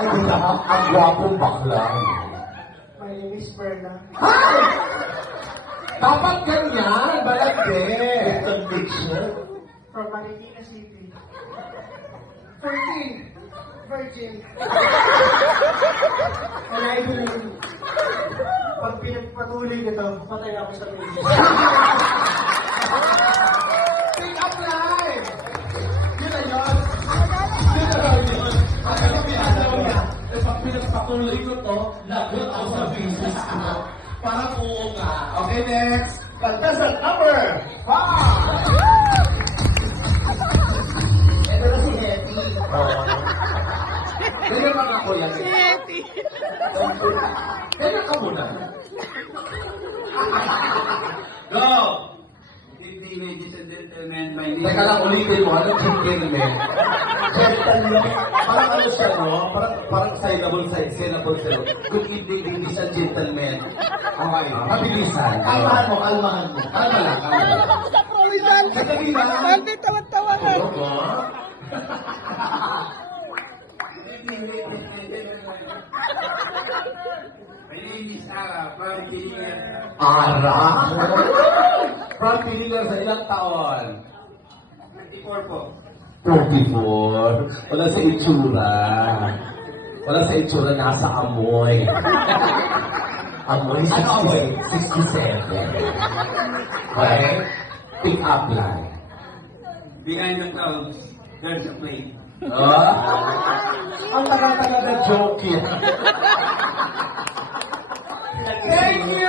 Ay, ang gwapong bakla. My name is Perla. Hi! Dapat ganyan, balagde. Conviction. From Marikina City. 14. Virgin. And I believe, pag pinagpatuloy nito, patay ako sa baby. Pick up line! Yun na yun. Yun na yun. Ano pinagawa niya? Pag pinagpatuloy ko to, lagot ako sa business ko. Parang oo nga. Okay, next. Contestant number 5. Ito na si Hetty. Ganyan mga ako yan. Si Hetty. Ganyan ka muna. Go! Ladies and gentlemen, my name Teka lang, ulitin mo. Anong gentleman? Gentleman. Parang ano siya, no? Parang syllable siya. Good evening, ladies and gentlemen. Okay. Mabilisan. Kalmahan mo. Kalma lang. Sandali lang. Hindi, tawa-tawa nga. Tulog mo. My name is Ara from Pilipinas. Ara? From Pilipinas sa ilang taon? 24 po. 44. Wala sa itsura. Wala sa itsura, nasa amoy. Amoy, 67. Okay? Pick up line. Behind the clouds, there's a plane. Ang tagal-tagal na joke yan. Thank you!